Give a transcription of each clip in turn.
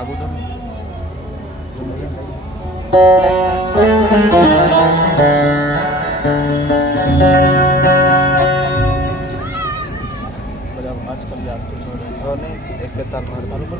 आगू तो आजकल यार कुछ हो रहा है नहीं एक के ताल मार ऊपर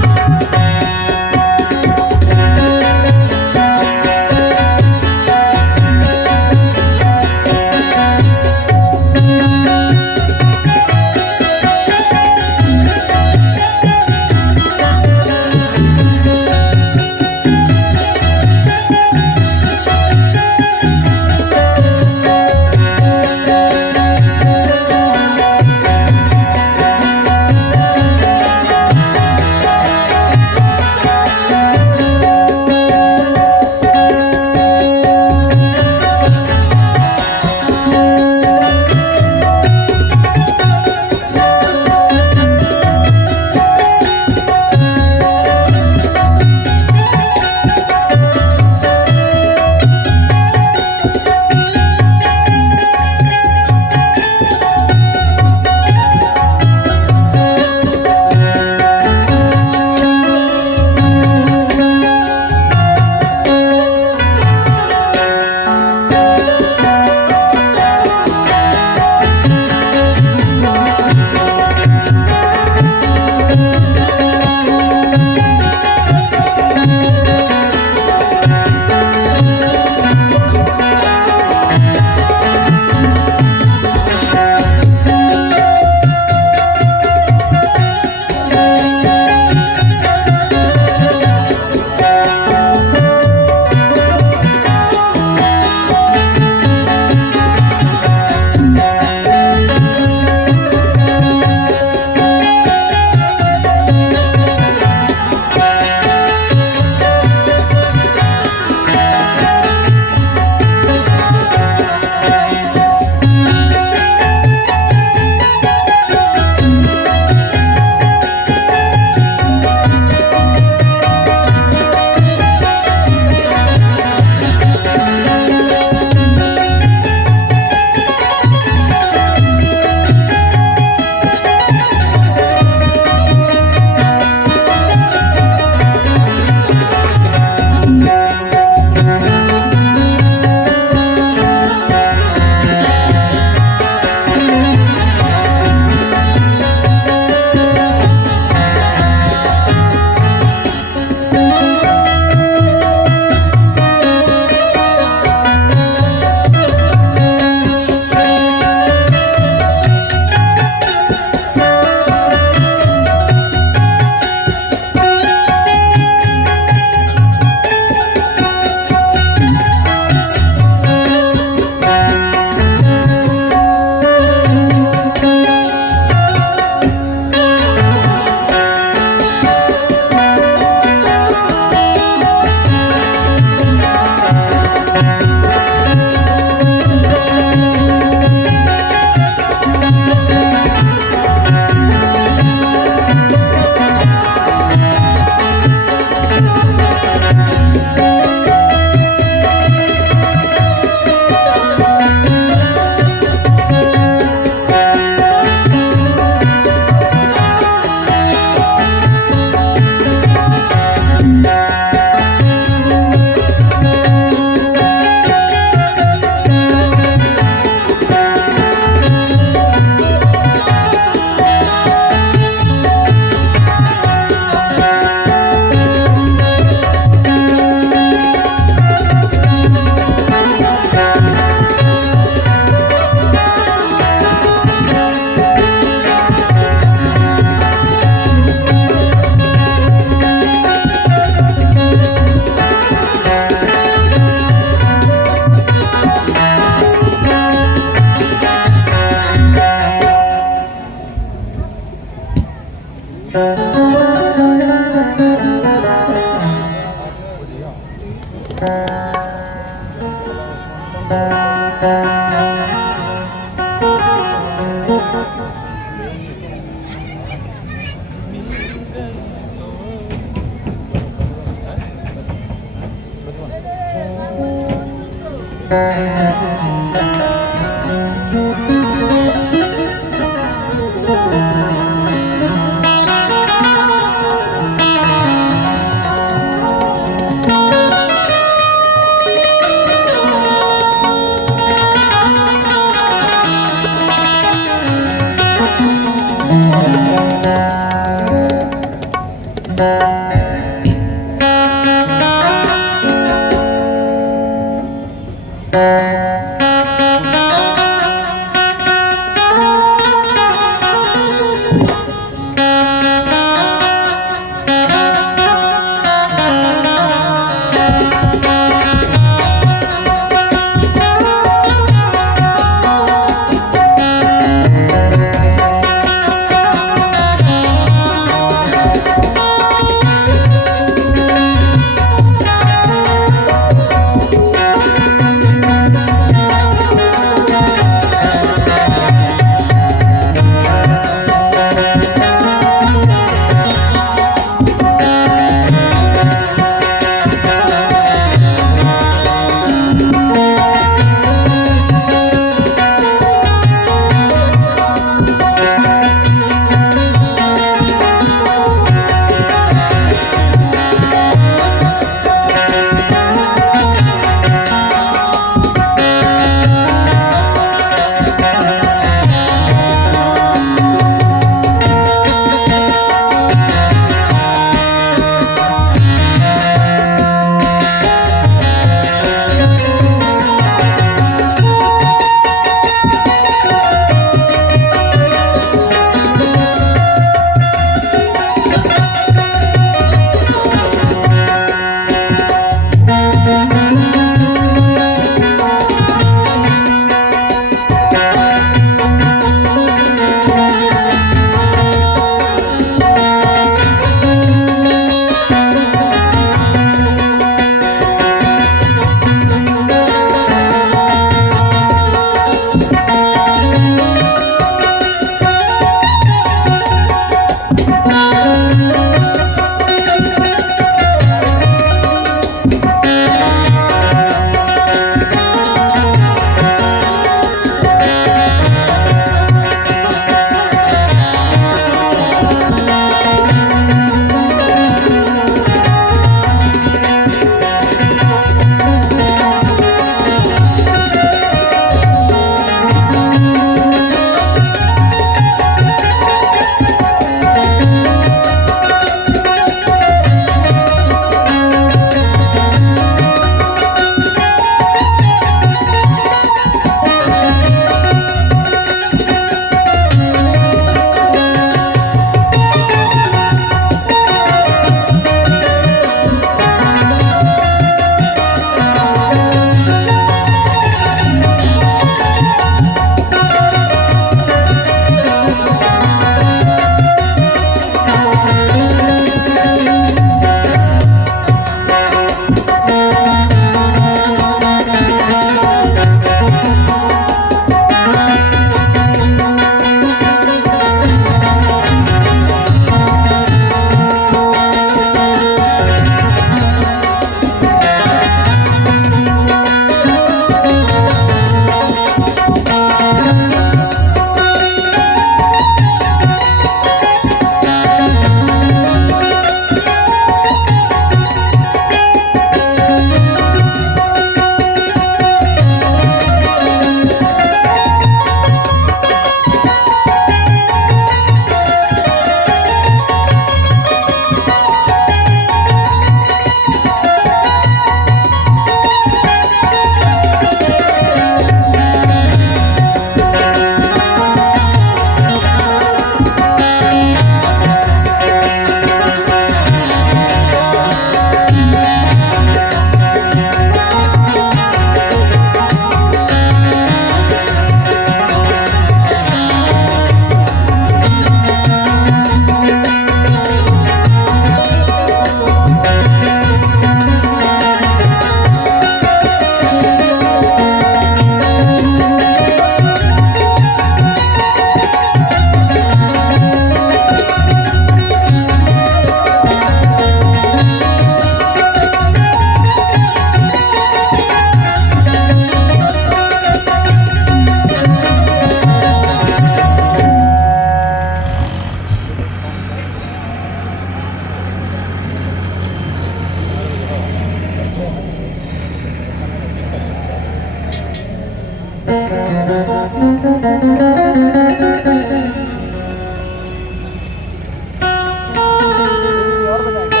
और बजाएंगे।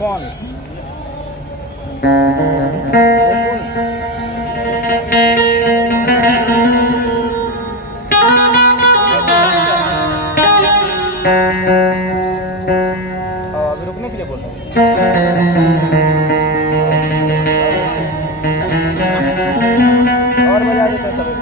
कौन? अभी रुकने के लिए बोल रहा हूँ। और बजा देते हैं तब एक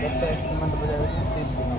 कितना इंस्ट्रूमेंट बजाए थे? 3 दिन।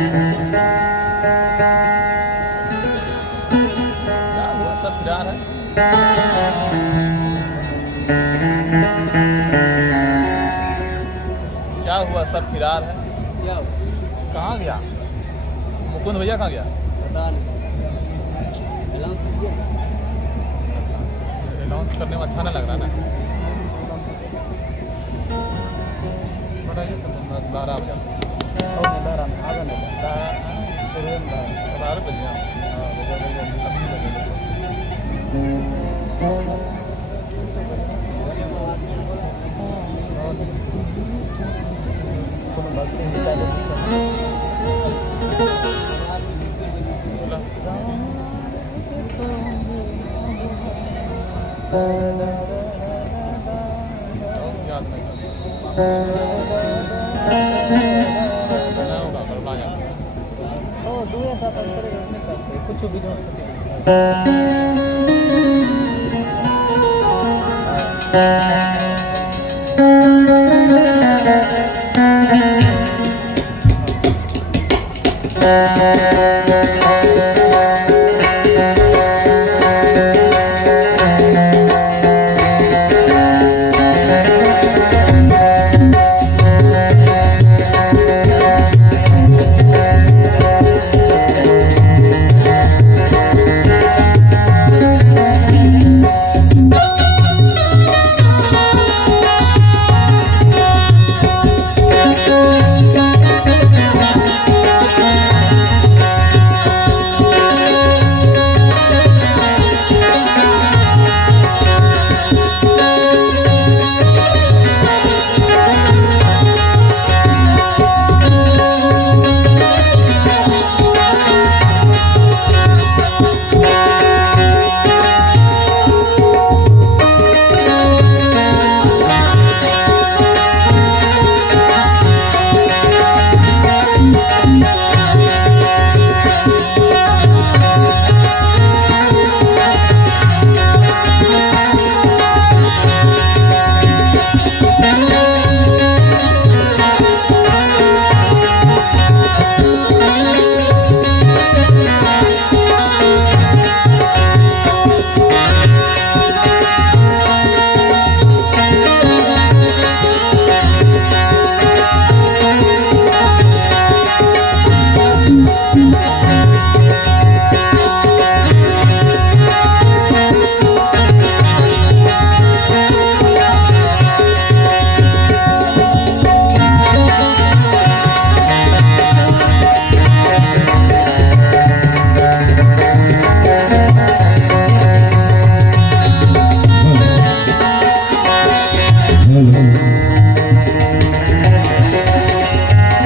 क्या हुआ, सब फिरार है। क्या हुआ, सब फिरार है। क्या हुआ? कहाँ गया मुकुंद भैया, कहाँ गया? पता नहीं। अनाउंस कीजिए। अनाउंस करने में अच्छा नहीं लग रहा ना। थोड़ा ये तो 12 बजे 12 बजे याद नहीं होगा गड़बड़ा याद। कुछ भी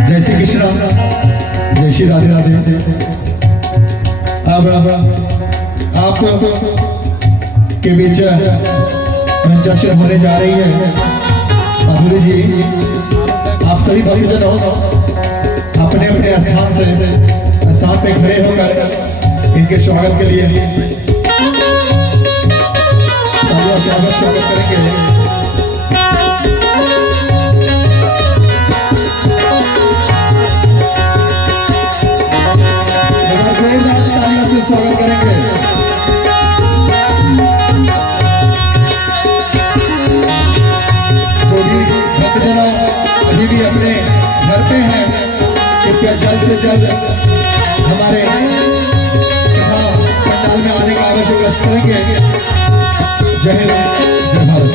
जय श्री राधे राधे। अब आप के बीच मंचाक्षर होने जा रही है माधुरी जी। आप सभी भक्तजनों अपने अपने स्थान पे खड़े होकर इनके स्वागत के लिए स्वागत करेंगे। स्वागत करेंगे। जो भी भक्तजनों अभी भी अपने घर पे हैं, कृपया जल्द से जल्द हमारे पंडाल में आने का आवश्यक कष्ट करेंगे। जय हिंद, जय भारत।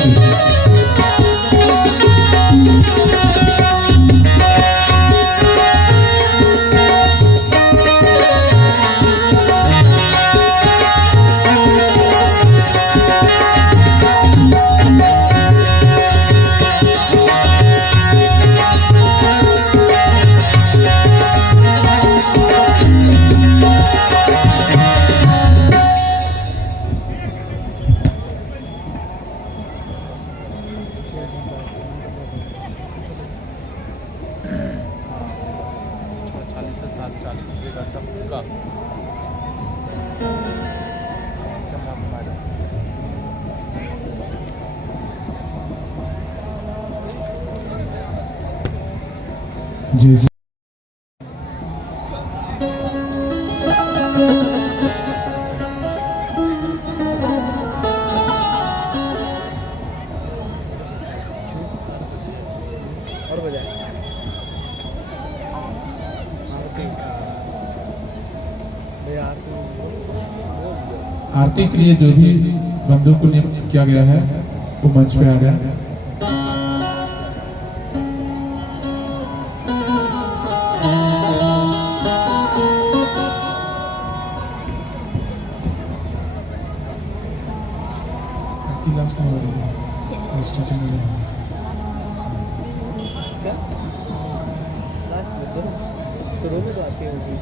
जी और बजाए आरती के लिए जो भी बंदों को नियुक्त किया गया है वो मंच पे आ गया। शुरू में तो आती होगी।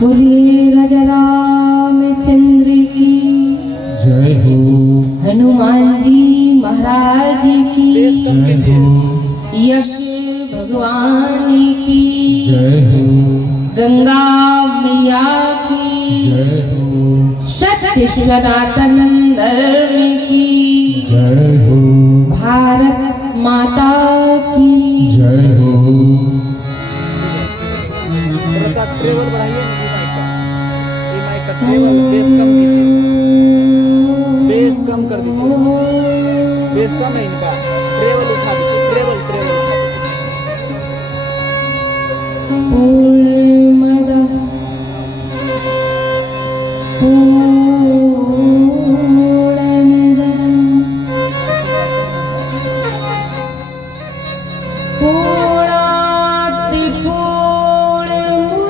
बोलिए राजा रामचंद्र की जय हो। हनुमान जी महाराज की जय हो। यज्ञ भगवान की जय हो। गंगा मैया की जय हो। सत्य सनातन धर्म की जय हो। भारत माता की जय हो। थोड़ा सा ट्रेवल बढ़ाइए ये माइक का ट्रेवल बेस कम कीजिए, बेस कम कर दीजिए, बेस कम है इनका, ट्रेवल उठा दीजिए, ट्रेवल ट्रेवल उठा दीजिए। पूर्णमदः पूर्णात्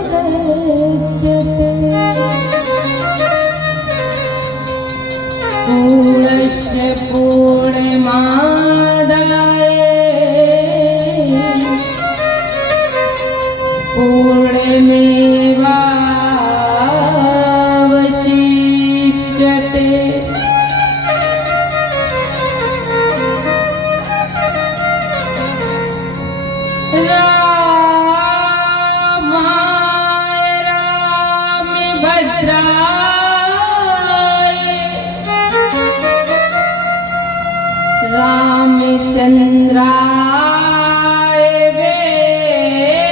पूर्णमुदच्यते पूर्णस्य पूर्णमादाय पूर्णमेवावशिष्यते। रामाय रामभद्राय रामचंद्राय वेदिषे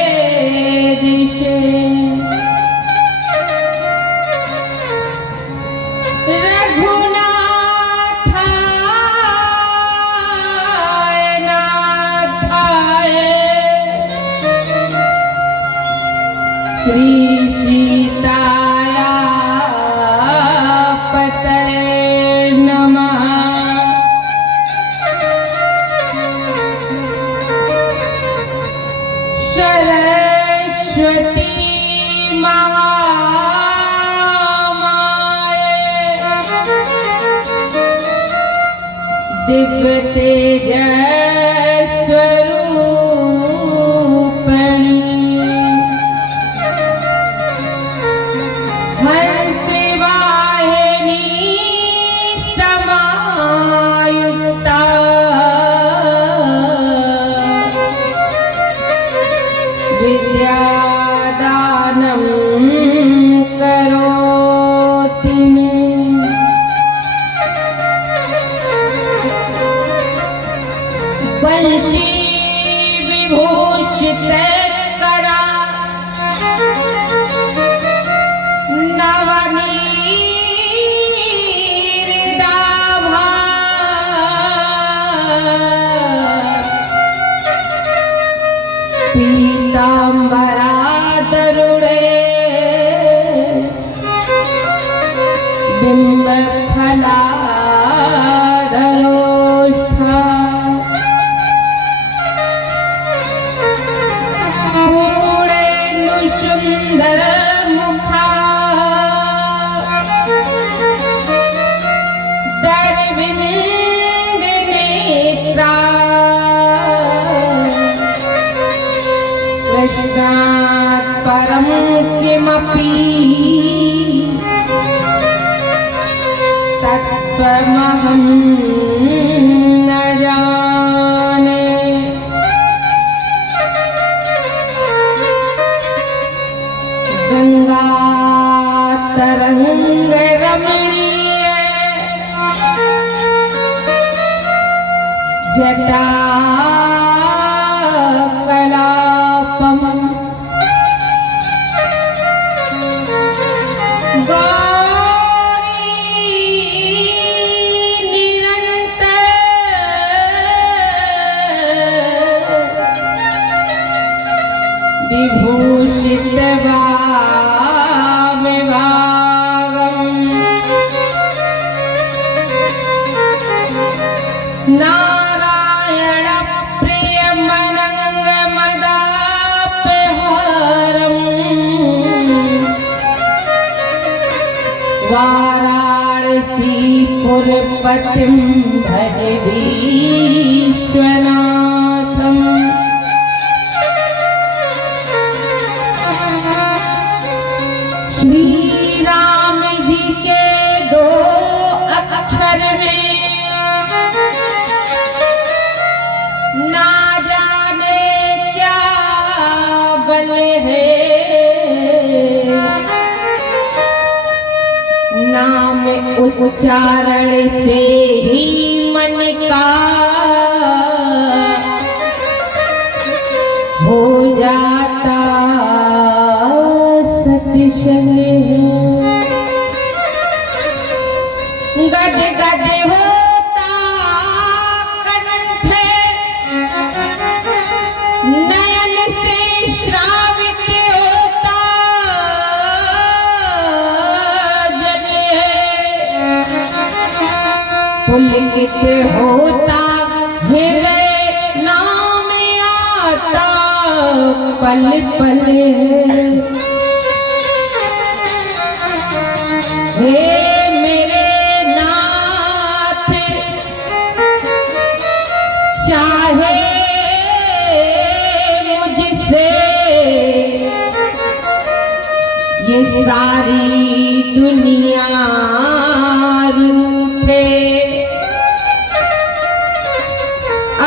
रघुनाथाय नाथाय श्री सीताया पतये नमः। सरस्वती महामाये दिव्य तेजस्वरूपिणी हंसि वाहिनी समायुक्ता विद्यादानं करोति मे बंशी विभूषितकरा नवनीताभा पीताम्बरादरुणे बिम्बफलाधरोष्ठा पूर्णेन्दुसुन्दरमुखा दर्विन्दनेत्रा कृष्णात् परं किमपि तत्त्वमहं न जाने। गंगा तरंग रमणीय जटा कलापम गौरी निरंतर विभूषित नारायण प्रिय मनंग मदापहरम वाराणसी पुरपतिं भज विश्वनाथम। श्री राम जी के दो अक्षर में ना जाने क्या बल है, नाम उच्चारण से ही मन का हो जाता सत्संग। गद गद होता कंठ नयन से श्रावित होता जल पुलकित होता हृदय नाम आता पल पल। हे मेरे नाथ चाहे मुझसे ये सारी दुनिया रूठे,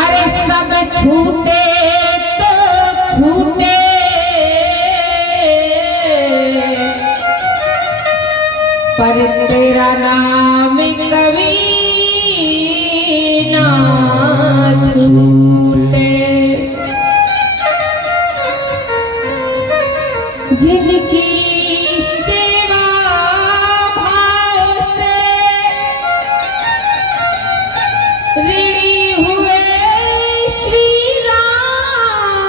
अरे सब छूटे तो छूटे पर तेरा नाम कभी ना छूटे। जिनकी सेवा भाव से ऋणी हुए श्री राम,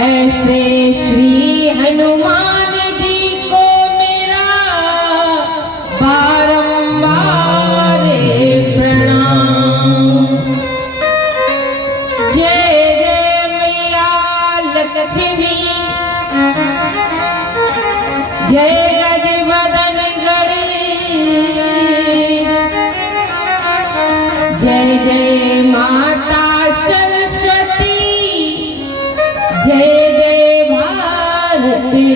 ऐसे श्री हनुमान जी को मेरा बारंबार प्रणाम। जय जय मैया लक्ष्मी, जय गजवदन गणेश, जय जय माता सरस्वती, जय जय भारती,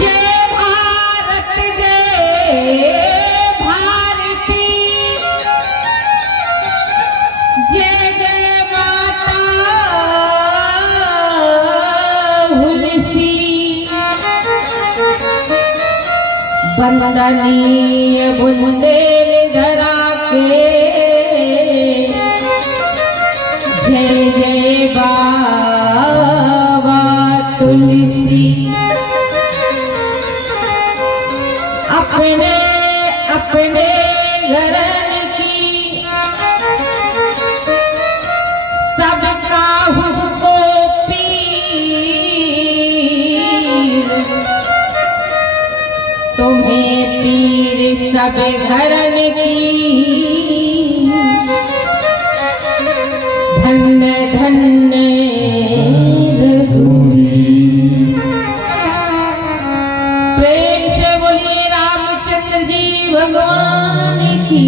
जय भारत जय भारती, जय जय माता हुलसी। वंदनीय बुंदेलधरा के जय जय बाबा तुलसी। अपने अपने घरन की सबका हुको पीर, तुम्हें पीर सब घरन की धन्य धन्य रघुवीर। प्रेम से बोलिए रामचंद्र जी भगवान की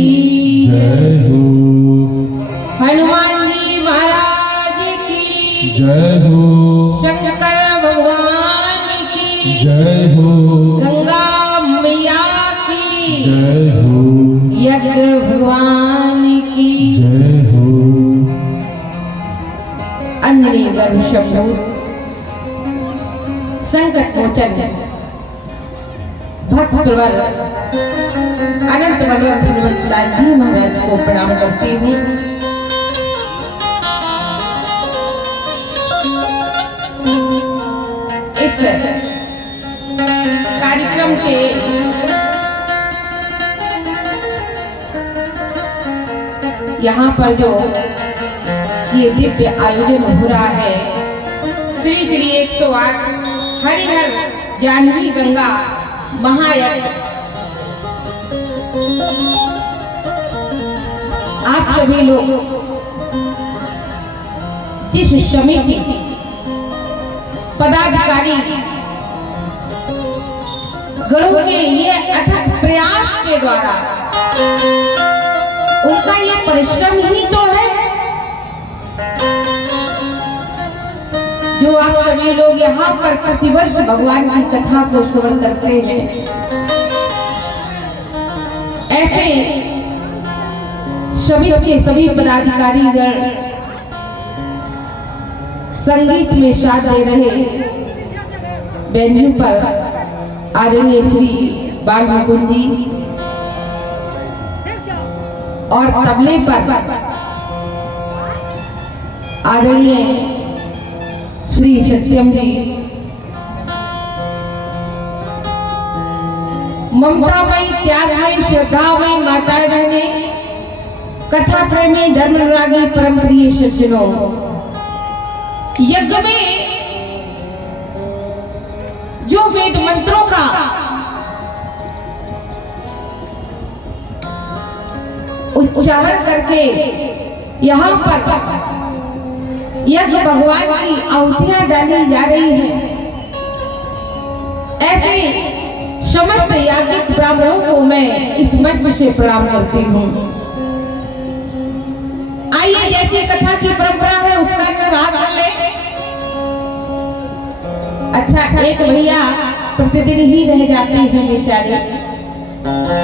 जय हो, हनुमान जी महाराज की जय हो, शंकर भगवान की जय हो, गंगा मैया की जय हो, यज्ञ भगवान की जय हो। अंजलि गर्भ शंभु संकट मोचन भक्त प्रवर अनंत बलवंत हनुमत लाल जी महाराज को प्रणाम करती हूँ। इस कार्यक्रम के यहाँ पर जो ये दिव्य आयोजन हो रहा है, श्री श्री 108 हरिहर जानवी गंगा महायज्ञ, आप सभी लोग जिस समिति पदाधिकारी गणों के ये अथक प्रयास के द्वारा, उनका ये परिश्रम ही तो है जो आप सभी लोग यहाँ पर प्रतिवर्ष भगवान की कथा को श्रवण करते हैं। ऐसे सभी के सभी पदाधिकारीगण संगीत में साथ दे रहे वेन्यू पर आदरणीय श्री बाल मुकुंद जी और तबले पर आदरणीय श्री सत्यम जी, ममतामयी त्यागमयी श्रद्धामयी माताएं बहनें, कथा प्रेमी धर्मरागी परम प्रिय सज्जनों, यज्ञ में जो वेद मंत्रों का उच्चारण करके यहाँ पर यज्ञ भगवान की आहुतियां डाली जा रही है, ऐसे समस्त याज्ञिक ब्राह्मणों को मैं इस मंच से प्रणाम करती हूँ। आइए जैसी कथा की परंपरा है उसका निर्वाह कर ले। अच्छा, एक भैया प्रतिदिन ही रह जाते हैं बेचारे,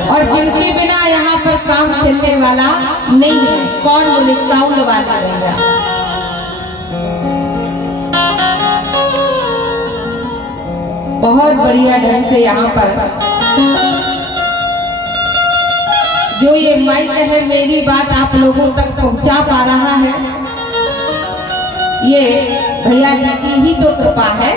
और जिनके बिना यहाँ पर काम चलने वाला नहीं है। कौन बोले? साउंड वाला भैया। बहुत बढ़िया ढंग से यहाँ पर जो ये माइक है मेरी बात आप लोगों तक पहुंचा पा रहा है, ये भैया जी की ही तो कृपा है।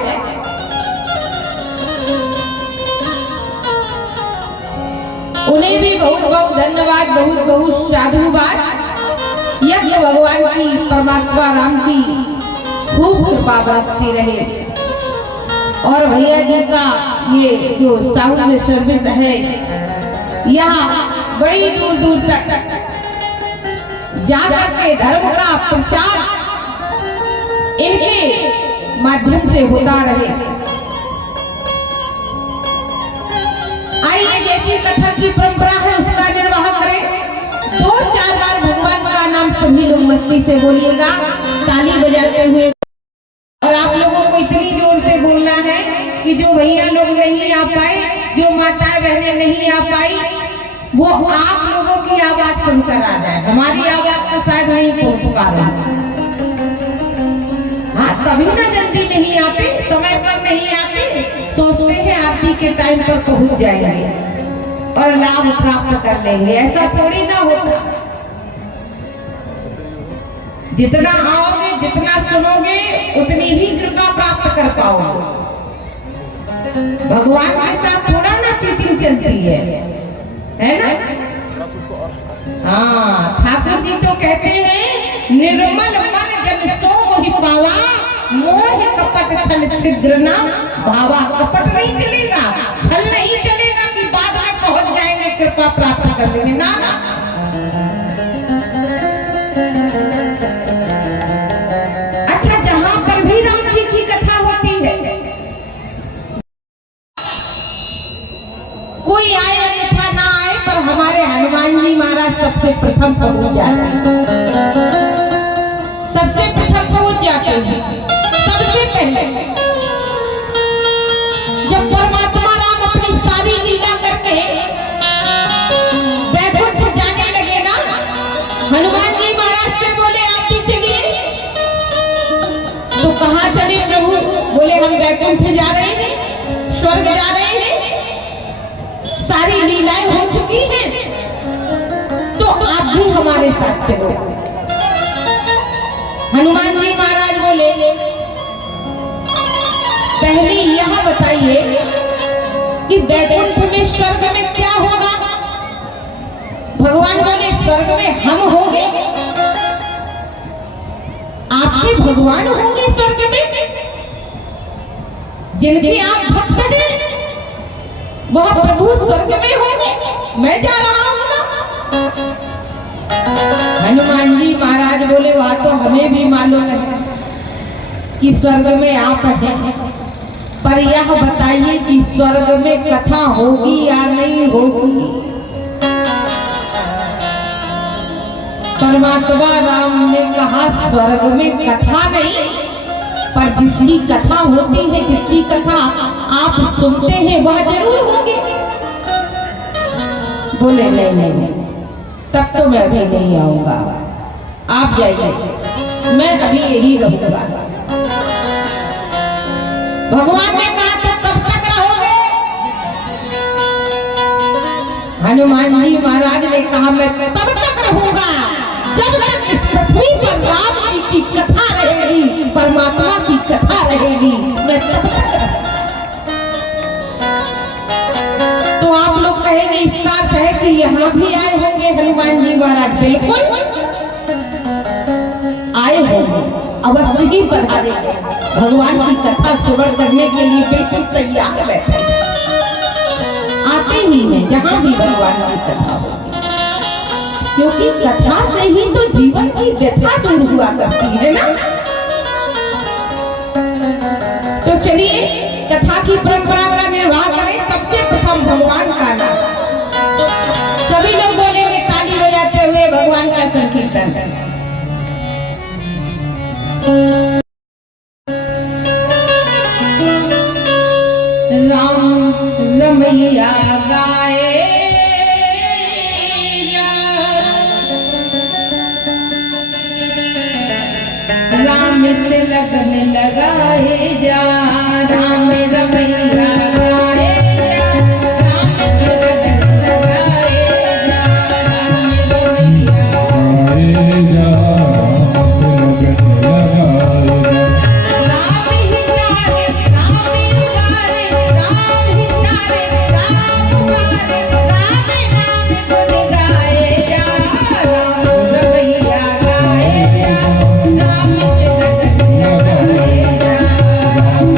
उन्हें भी बहुत बहुत धन्यवाद, बहुत बहुत साधुवाद। यज्ञ भगवान की परमात्मा राम की खूब कृपा बरसती रहे। और भैया जी का ये जो साउंड सर्विस है, यहाँ बड़ी दूर दूर तक जाकर के धर्म का प्रचार इनके माध्यम से होता रहे। आइए जैसी कथा की परंपरा है उसका निर्वाह करें। 2-4 बार भगवान का नाम सभी लोग मस्ती से बोलिएगा, ताली बजाते हुए। और आप लोगों को इतनी जोर से बोलना है कि जो भैया लोग नहीं आ पाए, जो माताएं बहनें नहीं आ पाई, वो आप लोगों की आवाज सुनकर आ जाए। हमारी आवाज तो शायद नहीं पहुंच पा रही। हाँ, तभी ना जल्दी नहीं आते, समय पर नहीं आते, सोचते हैं आरती के टाइम पर पहुंच जाएंगे और लाभ प्राप्त कर लेंगे। ऐसा थोड़ी ना होता। जितना आओगे, जितना सुनोगे, उतनी ही कृपा प्राप्त कर पाओगे। भगवान के साथ थोड़ा ना चीटिंग चलती है ना? हाँ, ठाकुर जी तो कहते हैं निर्मल मन जन सो मोहि पावा, मोह कपट छल छिद्र न भावा। कपट नहीं चलेगा, छल नहीं चलेगा कि बाद में पहुंच जाएंगे, कृपा प्राप्त कर लेंगे, ना ना। अच्छा, जहां पर भी राम जी की कथा होती है, कोई आए अन्यथा ना आए, पर हमारे हनुमान जी महाराज सबसे प्रथम पहुंच जाते हैं, सबसे प्रथम पहुंच जाते हैं। सबसे पहले जब परमात्मा राम अपनी सारी लीला करके वैकुंठ जाने लगे ना, हनुमान जी महाराज से बोले आप भी चलिए। तो कहाँ चले प्रभु? बोले हम वैकुंठ जा रहे हैं, स्वर्ग जा रहे हैं, सारी लीलाएं हो चुकी हैं, तो आप भी हमारे साथ चलो। हनुमान जी महाराज बोले पहले यह बताइए कि वैकुंठ में स्वर्ग में क्या होगा? भगवान बोले स्वर्ग में हम होंगे, आपके भगवान होंगे स्वर्ग में, जिनके आप भक्त हैं वह प्रभु स्वर्ग में होंगे, मैं जा रहा हूं ना। हनुमान जी महाराज बोले वह तो हमें भी मालूम है कि स्वर्ग में आप हैं, पर यह बताइए कि स्वर्ग में कथा होगी या नहीं होगी? परमात्मा राम ने कहा स्वर्ग में कथा नहीं, पर जिसकी कथा होती है, जिसकी कथा आप सुनते हैं वह जरूर होंगे। बोले नहीं नहीं नहीं, तब तो मैं भी नहीं आऊंगा, आप जाइए, मैं अभी यही रहूंगा। भगवान ने कहा तो कब तक रहोगे? हनुमान जी महाराज ने कहा मैं तब तक रहूंगा जब तक इस पृथ्वी पर राम जी की कथा रहेगी, परमात्मा की कथा रहेगी, मैं तब तक रहूंगा। तो आप लोग कहेंगे इसका अर्थ है कि यहाँ भी आए होंगे हनुमान जी महाराज? बिल्कुल आए होंगे, अवश्य ही पधारेंगे, भगवान की कथा श्रवण करने के लिए बिल्कुल तैयार बैठे, आते ही हैं जहां भी भगवान की कथा होती, क्योंकि कथा से ही तो जीवन की व्यथा दूर हुआ करती है ना। तो चलिए कथा की परंपरा का निर्वाह करें। सबसे प्रथम भगवान का नाम, सभी लोग बोलेंगे ताली बजाते हुए भगवान का संकीर्तन। राम रमैया गाए राम से लगन लगाए जा, राम रमैया गाए जा, राम से लगन लगाए जा, राम रमैया गाए जा, राम से लगन लगाए जा। राम हितारे राम उबारे, राम हितारे राम उबारे, राम नाम गुण गाए जा, राम रमैया गाए जा, राम से लगन लगाए जा, राम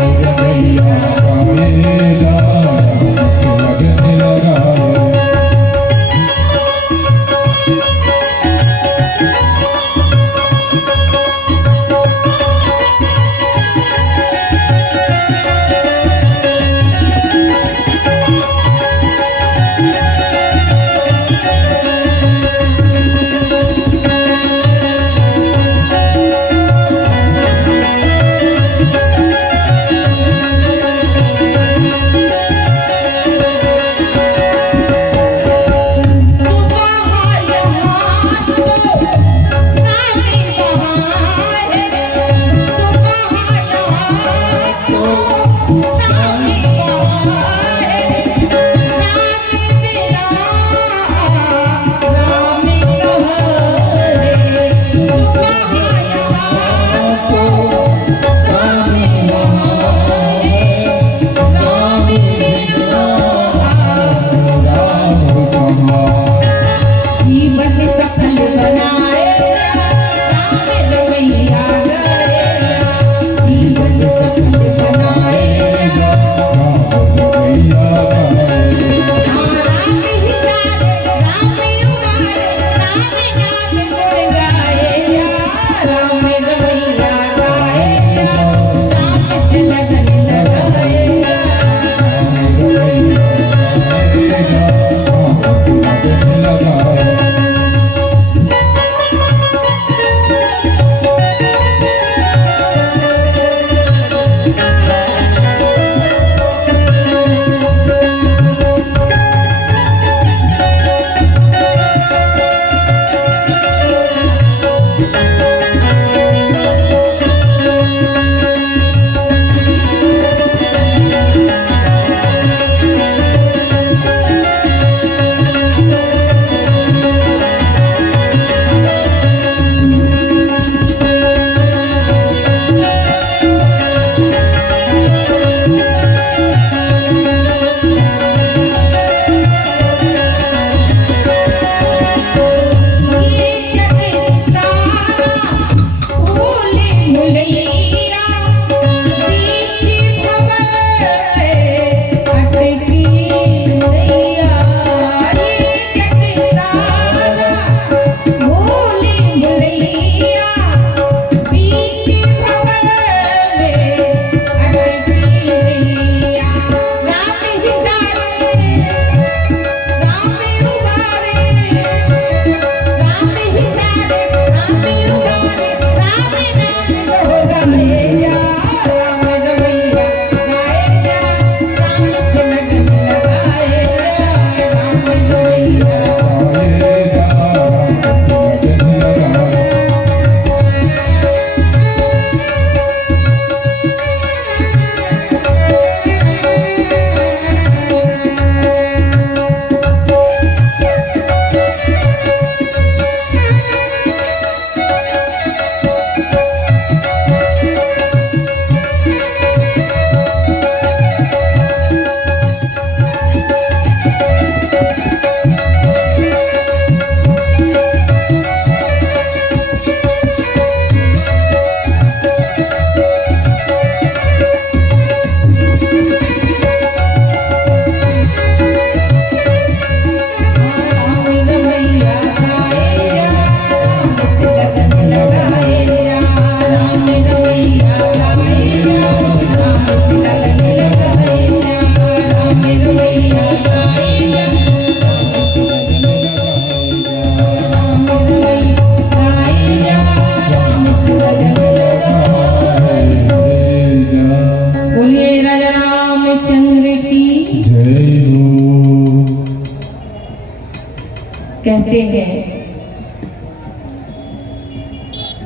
कहते हैं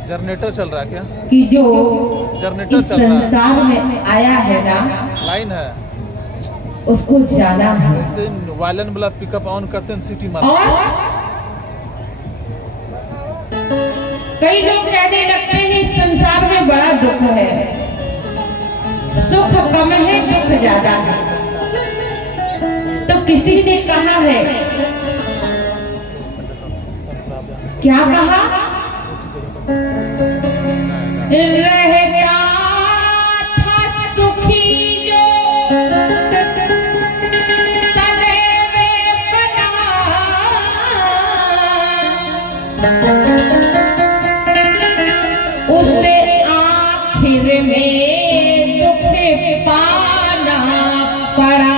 जनरेटर चल रहा है क्या? कि जो जनरेटर इस चल रहा है। संसार में आया है ना, लाइन है उसको जाना है। जैसे वायलन वाला पिकअप ऑन करते हैं सिटी मार। और कई लोग कहने लगते हैं इस संसार में बड़ा दुख है, सुख कम है दुख ज्यादा है। तो किसी ने कहा है, क्या कहा? रहता था सुखी जो सदैव बना, उसे आखिर में दुख पाना पड़ा।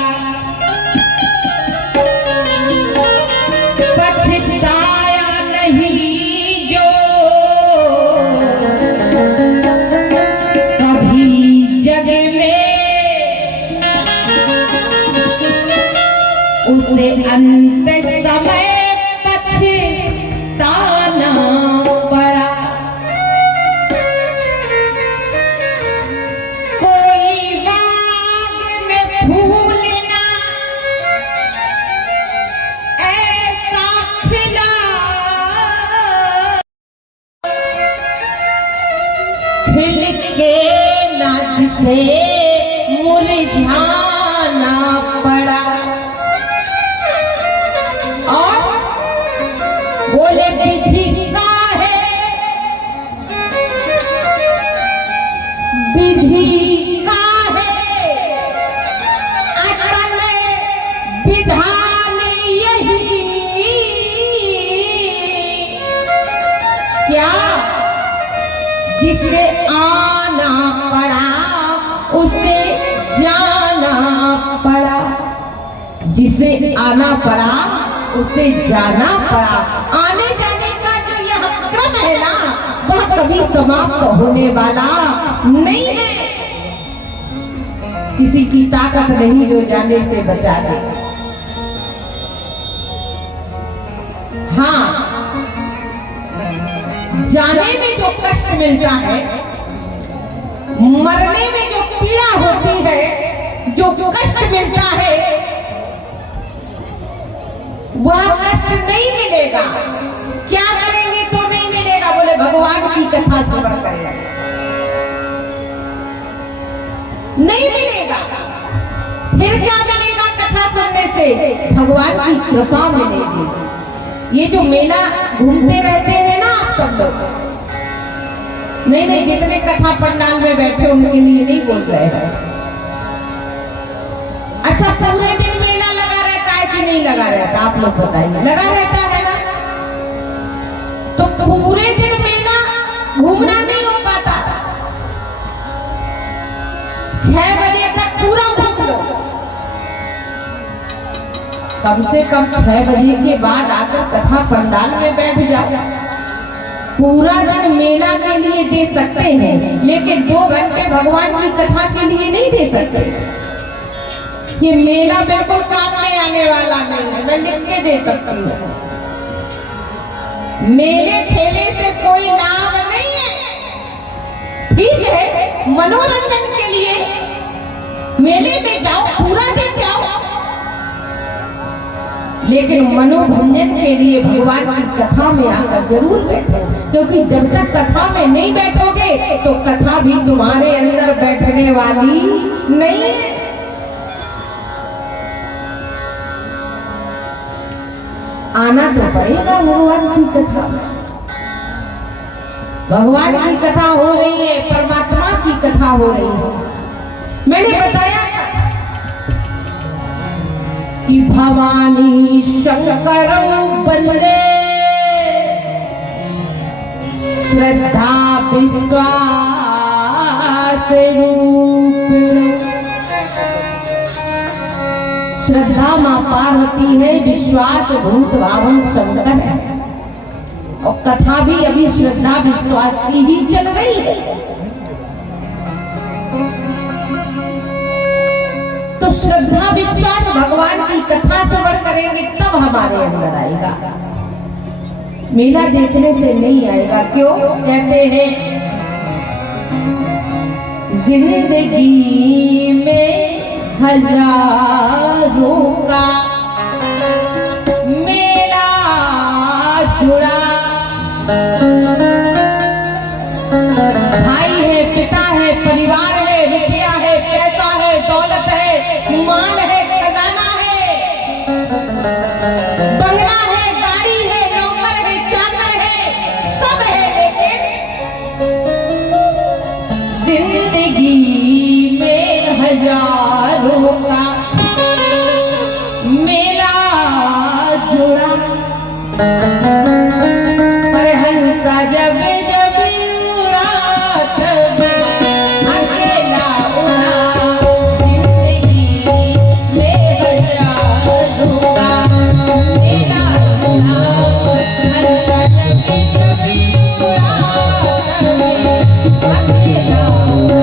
पछताया नहीं जो कभी जग में, उसे अंत समय पछताना पड़ा। कोई बाग में फूल ना ऐसा खिला, खिल के ना जिसे मुरझाना पड़ा। और बोले विधि का है, विधि का है अटल विधान यही, क्या जिसे आना पड़ा उसे जाना पड़ा। जिसे आना पड़ा उसे जाना पड़ा। आने जाने का जो यह क्रम है ना, वह कभी समाप्त होने वाला नहीं है। किसी की ताकत नहीं जो जाने से बचा दे। हाँ, जाने में जो कष्ट मिलता है, मरने में जो पीड़ा होती है, जो कष्ट मिलता है, वह कष्ट नहीं मिलेगा। क्या करेंगे तो नहीं मिलेगा? बोले भगवान की कथा श्रवण करेगा, नहीं मिलेगा। फिर क्या मिलेगा? कथा सुनने से भगवान की कृपा मिलेगी। ये जो मेला घूमते रहते हैं ना आप सब लोग, नहीं, जितने कथा पंडाल में बैठे उनके लिए नहीं बोल रहे हैं। अच्छा, पूरे दिन मेला लगा रहता है कि नहीं लगा रहता? आप लोग बताइए। लगा रहता है ना? तो पूरे दिन मेला घूमना नहीं हो पाता। 6 बजे तक पूरा घूम लो। कम से कम 6 बजे के बाद आकर कथा पंडाल में बैठ जाओ। पूरा दिन मेला के लिए दे सकते हैं, लेकिन 2 घंटे भगवान की कथा के लिए नहीं दे सकते। ये मेला बिल्कुल काम में आने वाला नहीं है, मैं लिख के दे सकती हूँ। मेले ठेले से कोई लाभ नहीं है। ठीक है, मनोरंजन के लिए मेले में जाओ, पूरा दिन जाओ, लेकिन मनोरंजन के लिए भगवान की कथा में आकर जरूर बैठो। क्योंकि जब तक कथा में नहीं बैठोगे तो कथा भी तुम्हारे अंदर बैठने वाली नहीं है। आना तो पड़ेगा भगवान की कथा। भगवान की कथा हो रही है, परमात्मा की कथा हो रही है। मैंने बताया था कि भवानी शंकर बंदे श्रद्धा विश्वास रूप। श्रद्धा मां पार्वती है, विश्वास भूत भावन शंकर है। और कथा भी अभी श्रद्धा विश्वास की ही चल रही है। तो श्रद्धा विश्वास भगवान की कथा श्रवण करेंगे तब हमारे अंदर आएगा। मेला देखने से नहीं आएगा। क्यों? कहते हैं जिंदगी में हजारों का मेला जुड़ा, भाई है, पिता है, परिवार है, रुपया है, पैसा है, दौलत है, माल है, खजाना है, बंगला है, गाड़ी है, नौकर है, चाकर है, सब है, लेकिन जिंदगी में हजारों का मेला जुड़ा। पर हंसा जब जब उड़ा तब अकेला उड़ा, जिंदगी में हजारों का मेला जुड़ा। हंसा जब जब उड़ा तब अकेला उड़ा।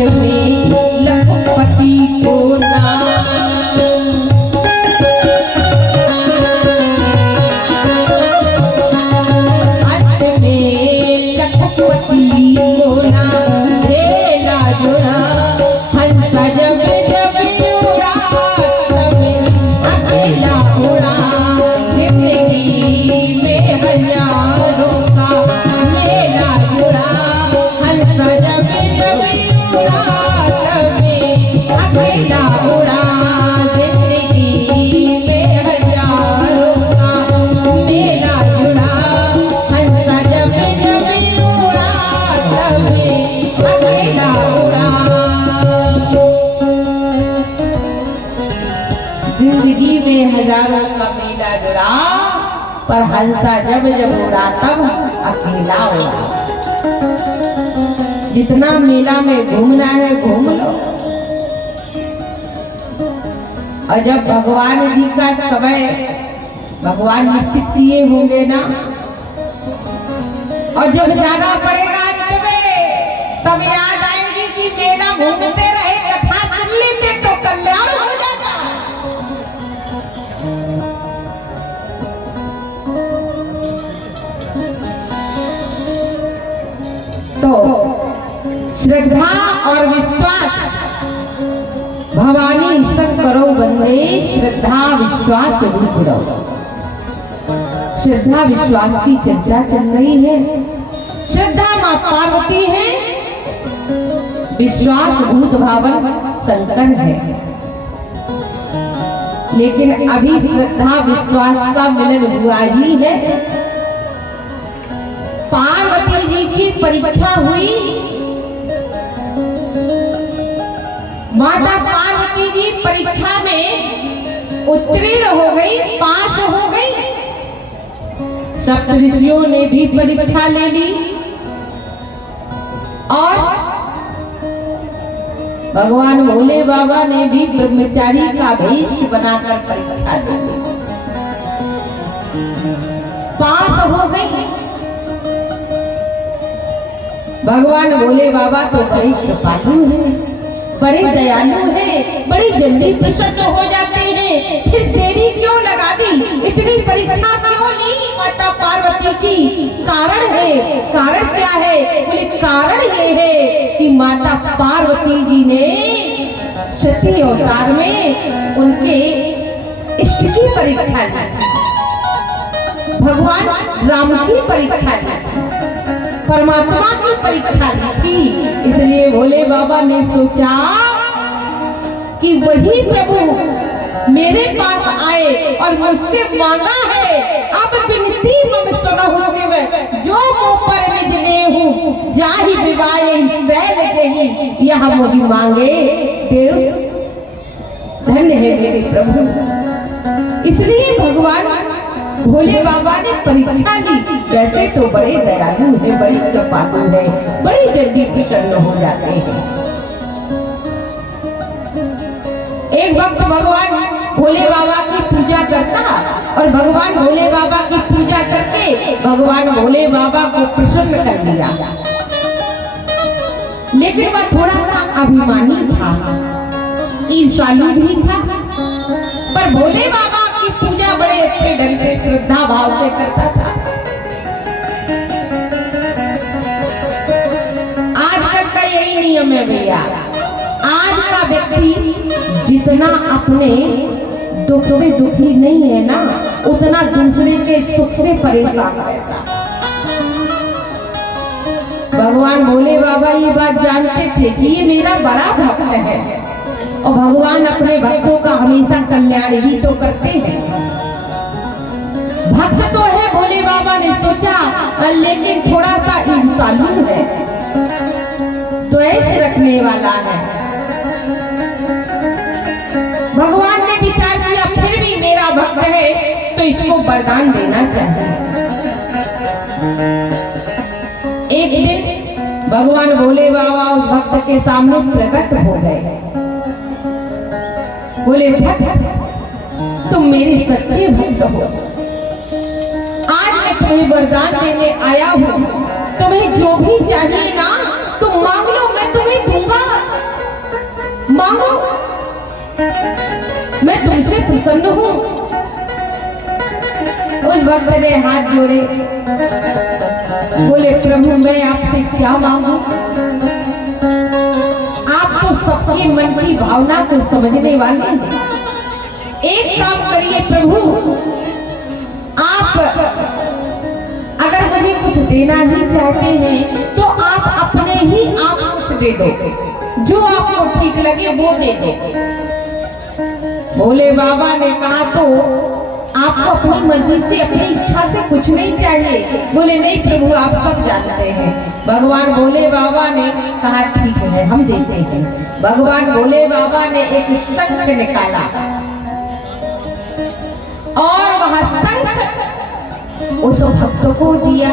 में लखपति को नाम जिंदगी में हजारों का मेला जुड़ा, पर हंसा जब जब उड़ा तब अकेला उड़ा। जितना मेला में घूमना है घूम लो, और जब भगवान जी का समय भगवान निश्चित किए होंगे ना, और जब जाना पड़ेगा तब याद आएगी कि मेला घूमते रहे, कथा सुन लेते तो कल्याण हो जाएगा। तो श्रद्धा और विश्वास भवानी संग करो बंदे, श्रद्धा विश्वास रूप रहो। श्रद्धा विश्वास की चर्चा चल रही है। श्रद्धा मां पार्वती है, विश्वास भूत भावन शंकर है। लेकिन अभी श्रद्धा विश्वास का मिलन हुआ ही है। पार्वती जी की परीक्षा हुई, माता पार्वती जी परीक्षा में उत्तीर्ण हो गई, पास हो गई। सप्तऋषियों ने भी परीक्षा ले ली और भगवान भोले बाबा ने भी ब्रह्मचारी का वेश बनाकर परीक्षा ले ली, पास हो गई। भगवान भोले बाबा तो बड़े कृपालु हैं, बड़े दयालु हैं, बड़ी जल्दी प्रसन्न हो जाते हैं। फिर देरी क्यों लगा दी, इतनी परीक्षा क्यों ली माता पार्वती की? कारण है, कारण क्या है? बोले कारण ये है कि माता पार्वती जी ने सती अवतार में उनके इष्ट की परीक्षा ली, भगवान राम की परीक्षा ली, परमात्मा की परीक्षा ली थी। इसलिए भोले बाबा ने सोचा कि वही प्रभु मेरे पास आए और मुझसे मांगा है, अब विनती मम सुनहु शिव, जो मुँह पर निज लेहु जाहि विवाहे सैल देहि, यह मोहि मांगे देव। धन्य है मेरे प्रभु। इसलिए भगवान भोले बाबा ने परीक्षा ली। वैसे तो बड़े दयालु है, बड़े कृपालु है, बड़ी जल्दी प्रसन्न हो जाते हैं। एक वक्त भगवान भोले बाबा की पूजा करता और भगवान भोले बाबा की पूजा करके भगवान भोले बाबा को प्रसन्न कर लिया। लेकिन वह थोड़ा सा अभिमानी था, ईर्ष्यालु भी था, पर भोले बाबा की पूजा बड़े अच्छे ढंग से श्रद्धा भाव से करता था। आज तक का यही नियम है भैया, आज का व्यक्ति जितना अपने दुख से दुखी नहीं है ना, उतना दूसरे के सुख से परेशान रहता। भगवान भोले बाबा ये बात जानते थे कि ये मेरा बड़ा भक्त है और भगवान अपने भक्तों का हमेशा कल्याण ही तो करते हैं। भक्त तो है भोले बाबा ने सोचा, लेकिन थोड़ा सा ईर्ष्यालु है, द्वेष रखने वाला है। भगवान ने विचार किया फिर भी मेरा भक्त है तो इसको वरदान देना चाहिए। एक दिन भगवान भोले बाबा उस भक्त के सामने प्रकट हो गए। बोले भक्त, तुम मेरे सच्चे भक्त हो, आज मैं तुम्हें वरदान देने आया हूँ। तुम्हें जो भी चाहिए ना तुम मांग लो, मैं तुम्हें दूंगा। मांगो, मैं तुमसे प्रसन्न हूँ। उस भक्त ने हाथ जोड़े, बोले प्रभु मैं आपसे क्या मांगू? आप तो सबके मन की भावना को समझने वाले हैं। एक काम करिए प्रभु, आप अगर मुझे कुछ देना ही चाहते हैं तो आप अपने ही आप कुछ दे दो, जो आपको ठीक लगे वो दे दो। भोले बाबा ने कहा तो आपको अपनी मर्जी से, अपनी इच्छा से कुछ नहीं चाहिए? बोले नहीं प्रभु आप सब जानते हैं। भगवान भोले बाबा ने कहा ठीक है हम देते हैं। भगवान भोले बाबा ने एक शंख निकाला उस भक्त को दिया।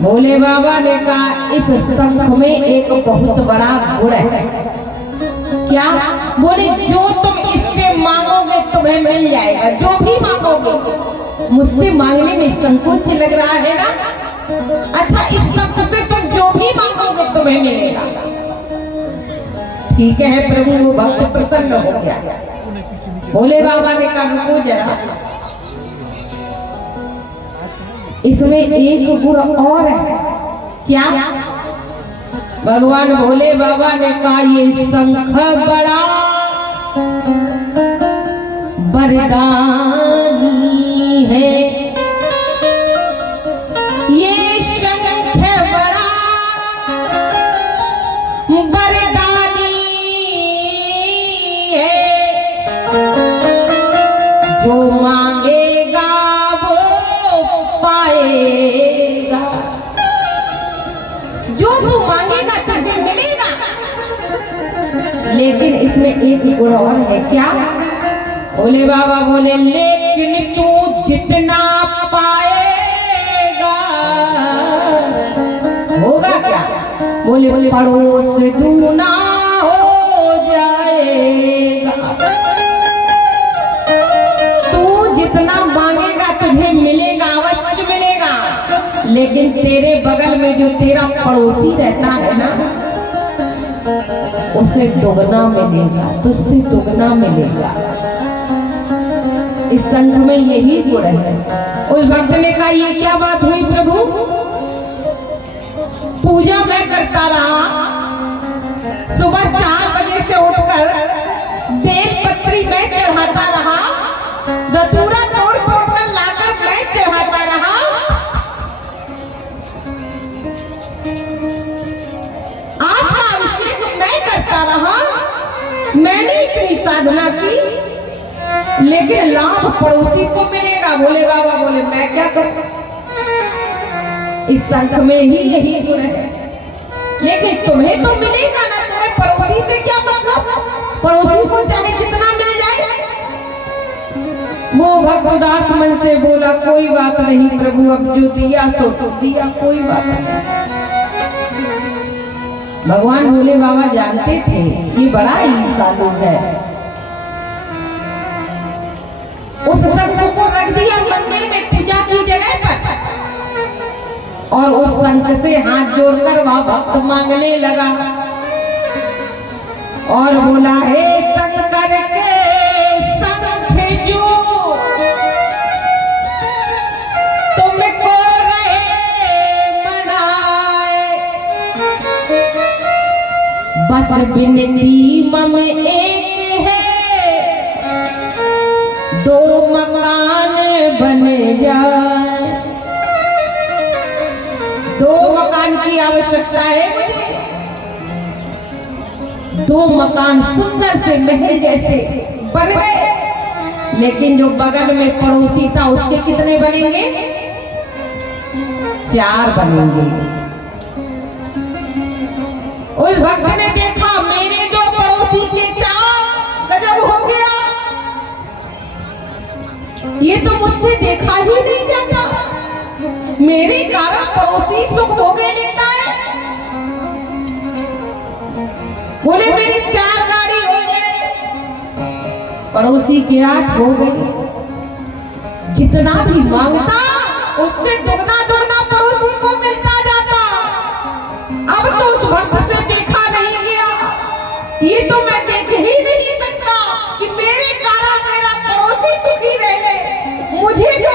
भोले बाबा ने कहा इस शंख में एक बहुत बड़ा गुण है। क्या? बोले जो तुम इससे मांगोगे तुम्हें मिल जाएगा, जो भी मांगोगे। मुझसे मांगने में संकोच लग रहा है ना? अच्छा, इस शंख से तुम जो भी मांगोगे तुम्हें मिलेगा। ठीक है प्रभु, वो भक्त प्रसन्न हो गया। भोले बाबा ने कहा रुको जरा, इसमें एक गुण और है। क्या? भगवान भोले बाबा ने कहा ये शंख बड़ा वरदानी है, ये शंख बड़ा वरदानी है, जो मांगेगा वो पाएगा, जो तू मांगेगा तुझे मिलेगा। लेकिन इसमें एक गुण और है। क्या? भोले बाबा बोले लेकिन तू जितना पाएगा होगा क्या? बोले पड़ोस दूना हो जाएगा। तू जितना मांगेगा तुझे मिलेगा, अवश्य मिलेगा। लेकिन तेरे बगल में जो तेरा पड़ोसी रहता है ना, उसे दोगुना मिलेगा, तुझसे दोगुना मिलेगा। इस संघ में यही गुण है। उस भक्त ने कहा ये क्या बात हुई प्रभु? पूजा मैं करता रहा, सुबह 4 बजे से उठकर बेलपत्री मैं चढ़ाता रहा, धतूरा तोड़ तोड़ कर लाकर मैं चढ़ाता रहा। आपका अभिषेक मैं करता रहा, मैंने इतनी साधना की, लेकिन लाभ पड़ोसी को मिलेगा। भोले बाबा बोले मैं क्या करूं? इस संघ में ही यही गुण है। लेकिन तुम्हें तो मिलेगा ना, तुम्हें पड़ोसी से क्या मतलब? पड़ोसी को चाहे जितना मिल जाए। वो भक्त उदास मन से बोला कोई बात नहीं प्रभु, अब जो दिया सो दिया, कोई बात नहीं। भगवान भोले बाबा जानते थे ये बड़ा ही साधु है। उस शंख को रख दिया मंदिर में पूजा की जगह पर, और उस शंख से हाथ जोड़कर वह भक्त मांगने लगा और बोला हे शंकर के शंख जो तुमको रहे मनाए, बस विनती मम एक है, 2 मकान बन जाए। 2 मकान की आवश्यकता है मुझे। 2 मकान सुंदर से महल जैसे बन गए, लेकिन जो बगल में पड़ोसी था उसके कितने बनेंगे? 4 बनेंगे। उस भक्त ने देखा मेरे 2 पड़ोसी के 4, गजब हो गया। ये तो मुझसे देखा ही नहीं जाता, मेरे कारण पड़ोसी सुख भोगे लेता है। बोले मेरी 4 गाड़ी हो गए, पड़ोसी के 8 हो गए। जितना भी मांगता उससे दुगना दुगना पड़ोसी को मिलता जाता। अब तो उस भक्त से देखा नहीं गया। ये तो मैं देख ही नहीं सकता कि मेरे कारण मेरा पड़ोसी सुखी रहे। मुझे जो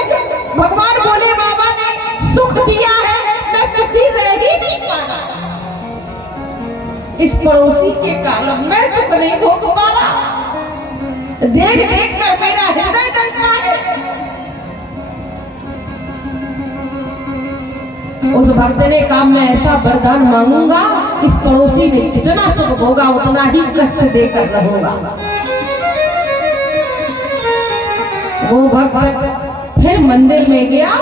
भगवान भोले बाबा ने सुख दिया है, मैं सुखी रह ही नहीं पाना। इस पड़ोसी के कारण मैं सुख नहीं भोग पा रहा। देख देख कर मेरा हृदय जलता है। उस भक्त ने कहा मैं ऐसा वरदान मांगूंगा, इस पड़ोसी ने जितना सुख भोगा उतना ही कष्ट देकर रहूंगा। वो भक्त फिर मंदिर में गया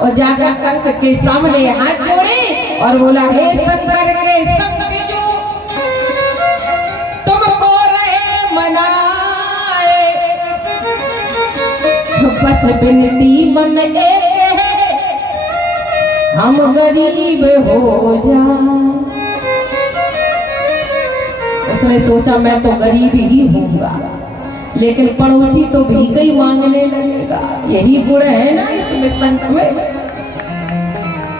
और जाकर शंख के सामने हाथ जोड़े और बोला हे शंकर के शंख जो तुमको रहे मनाए, बस बिनती मन एक है, हम गरीब हो जाएं। उसने सोचा मैं तो गरीब ही होऊंगा, लेकिन पड़ोसी तो भीख ही मांगने लगेगा। यही गुण है ना इसमें संत में।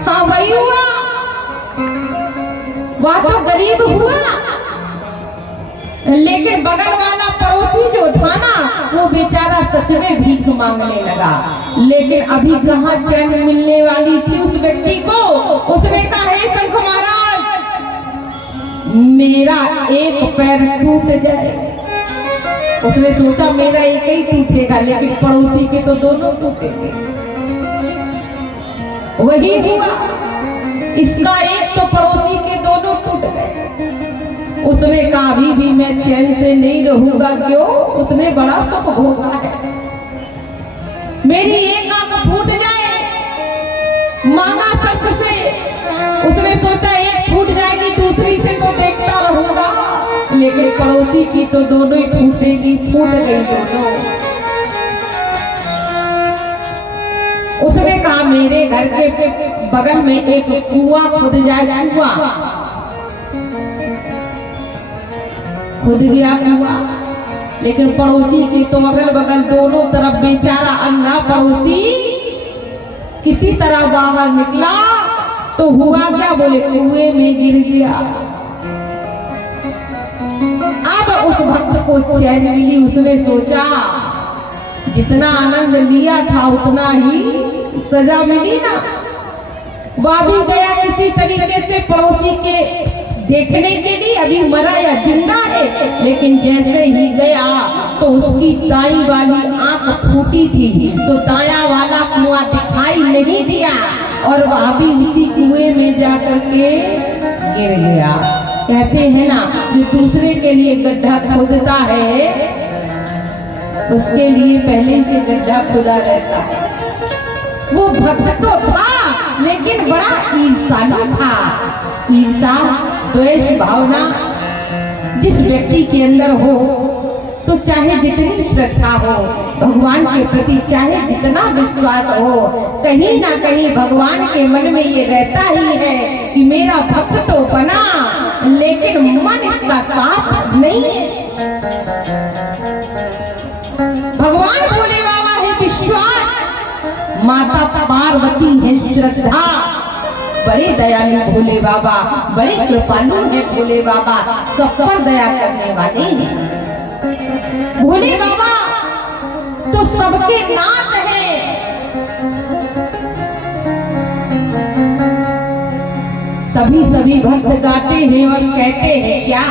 हाँ वही हुआ, वह तो गरीब हुआ, लेकिन बगल वाला पड़ोसी जो था ना, वो बेचारा सच में भीख मांगने लगा। लेकिन अभी कहाँ चैन मिलने वाली थी उस व्यक्ति को। उसने कहा हे शंख महाराज, मेरा एक पैर टूट जाए। उसने सोचा मेरा एक ही टूटेगा, लेकिन पड़ोसी के तो दोनों टूटेंगे। वही हुआ, इसका एक तो पड़ोसी के दोनों टूट गए। उसने कहा अभी भी मैं चैन से नहीं रहूंगा। क्यों? उसने बड़ा सुख भोगा है। मेरी एक आंख फूट जाए, मांगा शंख से। उसने सोचा एक फूट जाएगी, दूसरी से तो देखता रहूंगा, लेकिन पड़ोसी की तो दोनों ही फूटेगी। फूट गई दोनों। उसने कहा मेरे घर के बगल में एक कुआं खुद जाए। कुआं खुद गया कुआं, लेकिन पड़ोसी की तो अगल बगल दोनों तरफ बेचारा अंधा पड़ोसी किसी तरह बाहर निकला। तो हुआ क्या? बोले कुएं में गिर गया। अब उस भक्त को चैन मिली। उसने सोचा जितना आनंद लिया था उतना ही सजा मिली ना। वह भी गया किसी तरीके से पड़ोसी के देखने के लिए, अभी मरा या जिंदा है। लेकिन जैसे ही गया तो उसकी दाईं वाली आंख फूटी थी, तो दायां वाला कुआं दिखाई नहीं दिया, और वह भी उसी कुएं में जाकर के गिर गया। कहते हैं ना, जो दूसरे के लिए गड्ढा खोदता है उसके लिए पहले ही से गड्ढा खुदा रहता है। वो भक्त तो था, लेकिन बड़ा ईर्ष्यालु था। ईर्ष्या, द्वेष भावना जिस व्यक्ति के अंदर हो, तो चाहे जितनी श्रद्धा हो भगवान के प्रति, चाहे जितना विश्वास हो, कहीं ना कहीं भगवान के मन में ये रहता ही है कि मेरा भक्त तो बना, लेकिन मन इसका साफ नहीं है। भगवान भोले बाबा है विश्वास, माता पार्वती है श्रद्धा। बड़े दयालु भोले बाबा, बड़े कृपालु है भोले बाबा, सब पर दया करने वाले हैं भोले बाबा। तो सबके नाथ हैं। तभी सभी भक्त गाते हैं और कहते हैं क्या?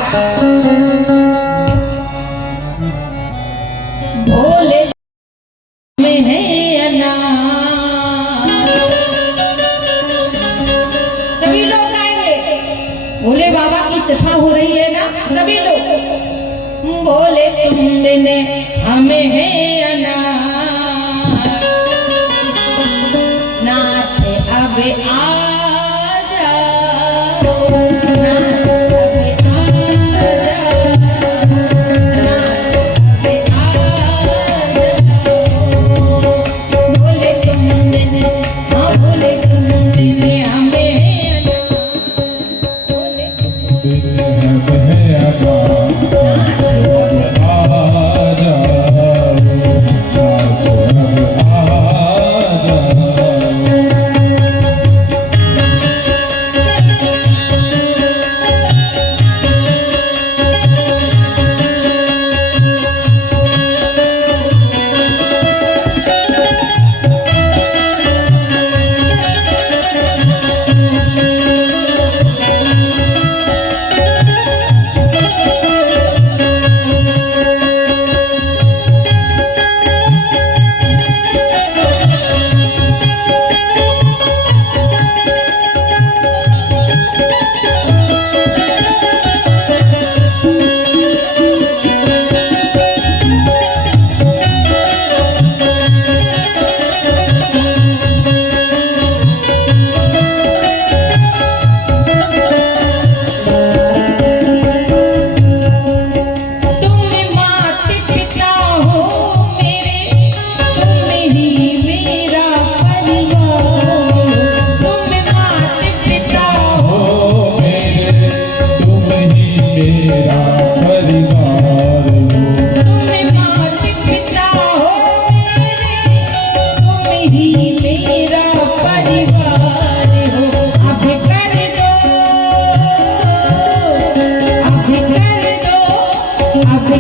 भोले में है अनाथ। सभी लोग गाएंगे। भोले बाबा की कथा हो रही है ना, सभी लोग। भोले तुमने हमें है अनाथ, नाथ अब आ जाओ, नाथ अब आ जाओ, नाथ अब आ जाओ। भोले तुमने, हाँ भोले तुमने हमें है अनाथ, भोले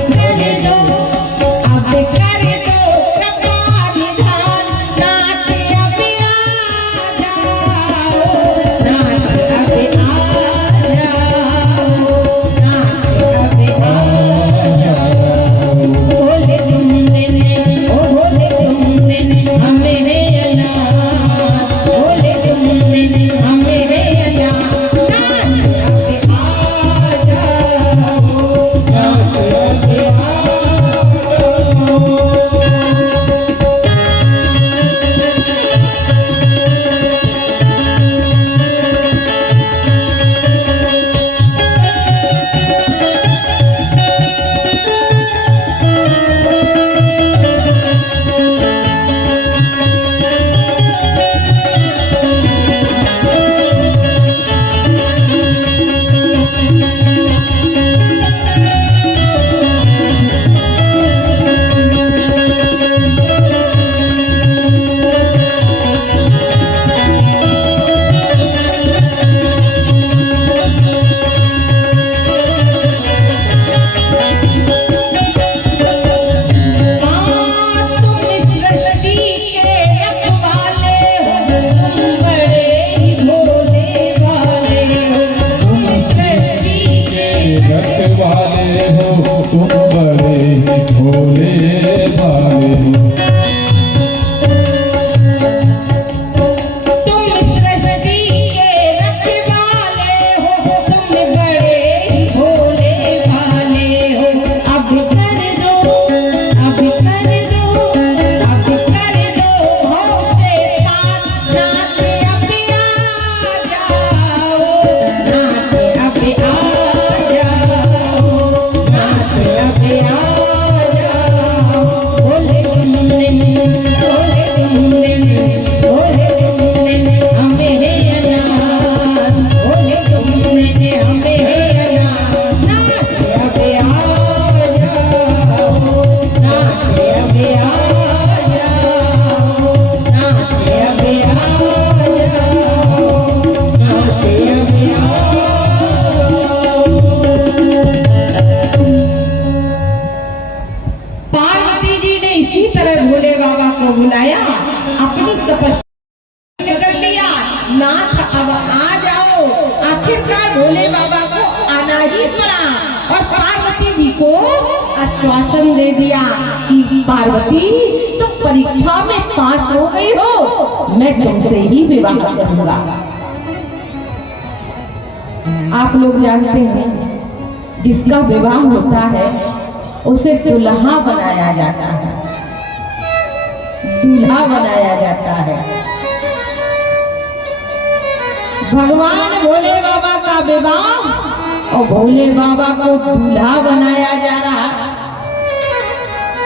कर दो कृपा निधान नाथ अब आ जाओ नाथ अब आ जाओ नाथ अब आ जाओ बोले तुमने हमें रे अनाथ बोले तुमने हमें रे अनाथ नाथ अब आ जाओ नाथ अब आ जाओ बुलाया अपनी तपस्या कर लिया नाथ अब आ जाओ आखिरकार भोले बाबा को आना ही पड़ा और पार्वती जी को आश्वासन दे दिया कि पार्वती तुम परीक्षा में पास हो गई हो मैं तुमसे ही विवाह करूंगा। आप लोग जानते हैं जिसका विवाह होता है उसे दुल्हा बनाया जाता है दूल्हा बनाया जाता है। भगवान भोले बाबा का विवाह और भोले बाबा को दूल्हा बनाया जा रहा।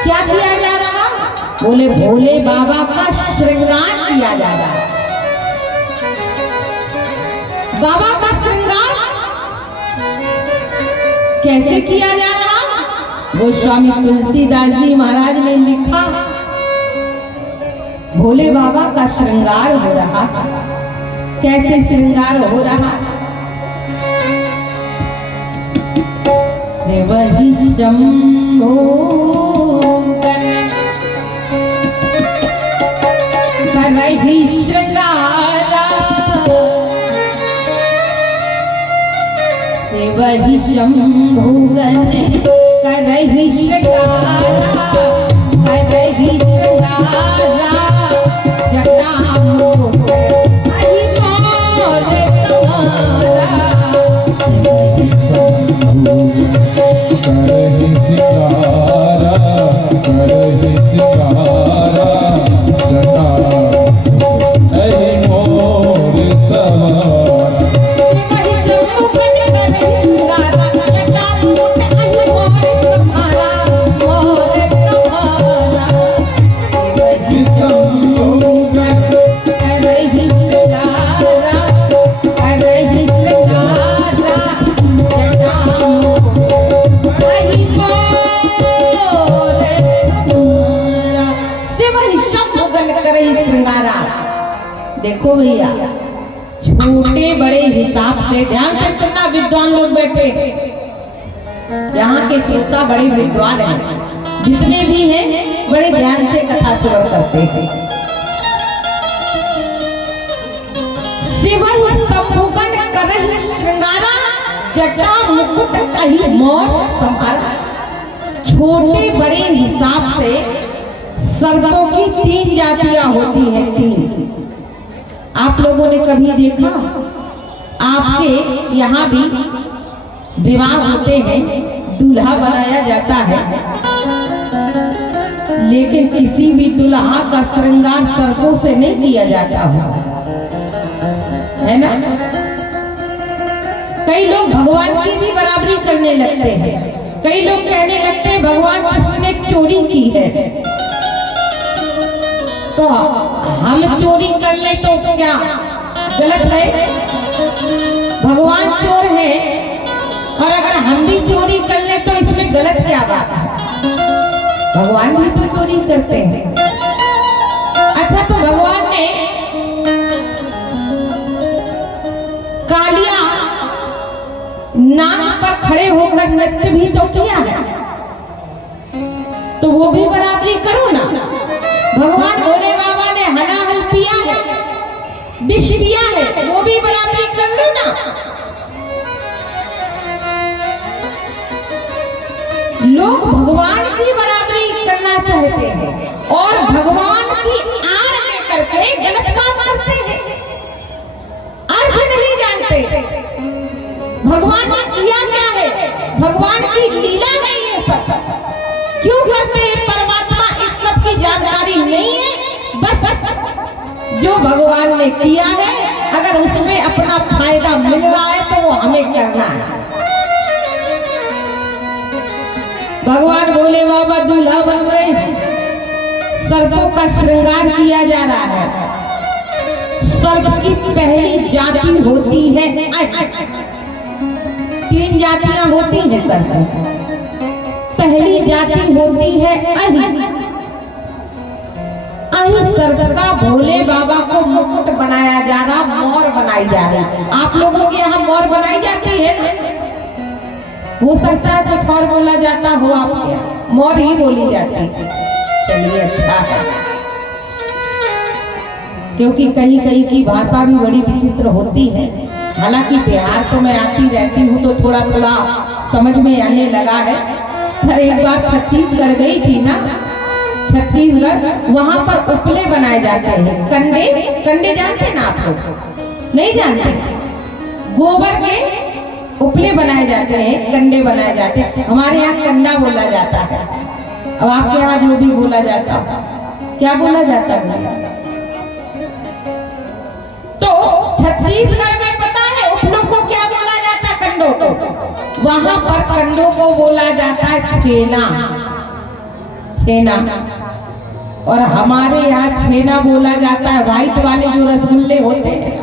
क्या किया जा रहा? बोले भोले बाबा का श्रृंगार किया जा रहा। बाबा का श्रृंगार कैसे किया जा रहा? गोस्वामी तुलसीदास जी महाराज ने लिखा भोले बाबा का श्रृंगार हो रहा। कैसे श्रृंगार हो रहा? वही शंभो करहि श्रृंगारा वही शंभो करहि श्रृंगारा करहि श्रृंगारा जटा मुकुट अहि मोर तुम्हारा करहि सिंगारा जटा अहि मोर सवारा वही शंभो करहि श्रृंगारा जटा मुकुट अहि मोर तुम्हारा मोर तुम्हारा वही शंभो करहि श्रृंगारा करहि श्रृंगारा जटा मुकुट अहि मोर तुम्हारा से वही शंभो करहि श्रृंगारा। देखो भैया छोटे बड़े हिसाब से ध्यान से सुनना विद्वान लोग बैठे यहाँ के श्रोता बड़े विद्वान हैं, जितने भी हैं बड़े ध्यान से कथा श्रवण करते हैं। शिवहि समुगन करहि श्रृंगारा, जटा मुकुट कहि मोर संहारा। छोटे बड़े हिसाब से सर्पों की 3 जातियां होती हैं, 3। आप लोगों ने कभी देखा, आपके यहाँ भी विवाह होते हैं, दूल्हा बनाया जाता है, लेकिन किसी भी दूल्हा का श्रृंगार सर्पों से नहीं किया जाता है ना। कई लोग भगवान की भी बराबरी करने लगते हैं। कई लोग कहने लगते हैं भगवान ने चोरी की है, तो हम चोरी कर ले तो क्या गलत है? भगवान चोर है और अगर हम भी चोरी कर ले तो इसमें गलत क्या बात है? भगवान भी तो चोरी करते हैं। अच्छा, तो भगवान ने कालिया नाक पर खड़े होकर नृत्य भी तो किया है, तो वो भी बराबरी करो ना। भगवान भोले बाबा ने हलाहल पिया है, विष पिया है, वो भी बराबरी कर लो ना। लोग भगवान की बराबरी करना चाहते हैं और भगवान की आड़ में करके गलत काम करते हैं, अर्थ नहीं जानते भगवान ने किया क्या है, भगवान की लीला है ये सब। क्यों करते हैं? परमात्मा इस सब की जानकारी नहीं है। बस जो भगवान ने किया है, अगर उसमें अपना फायदा मिल रहा है तो वो हमें करना है। भगवान भोले बाबा दूल्हा बन गए, सर्पों का श्रृंगार किया जा रहा है। सर्प की पहली जाति होती है अहि। 3 जातियां होती हैं सर्प। पहली जाति होती है अहि। अहि सर्प का भोले बाबा को मुकुट बनाया जा रहा, मोर बनाई जा रही। आप लोगों के यहाँ मोर बनाई जाती है? हो सकता है कुछ और बोला जाता हो, आपके यहाँ मोर ही बोली जाती है। चलिए, अच्छा है, क्योंकि कहीं कहीं की भाषा भी बड़ी विचित्र होती है। हालांकि बिहार तो मैं आती रहती हूँ तो थोड़ा थोड़ा समझ में आने लगा है। पर एक बार छत्तीसगढ़ गई थी ना, छत्तीसगढ़, वहां पर उपले बनाए जाते हैं। कंडे, कंडे जानते ना आप लोग? नहीं जानते? गोबर के उपले बनाए जाते हैं, कंडे बनाए जाते हैं। हमारे यहाँ कंडा बोला जाता है। अब आपके यहाँ जो भी बोला जाता है, क्या बोला जाता है? तो छत्तीसगढ़ में पता है उपलों को क्या बोला जाता है? कंडों को। वहां पर कंडों को बोला जाता है छेना, छेना। और हमारे यहाँ छेना बोला जाता है व्हाइट वाले जो रसगुल्ले होते हैं,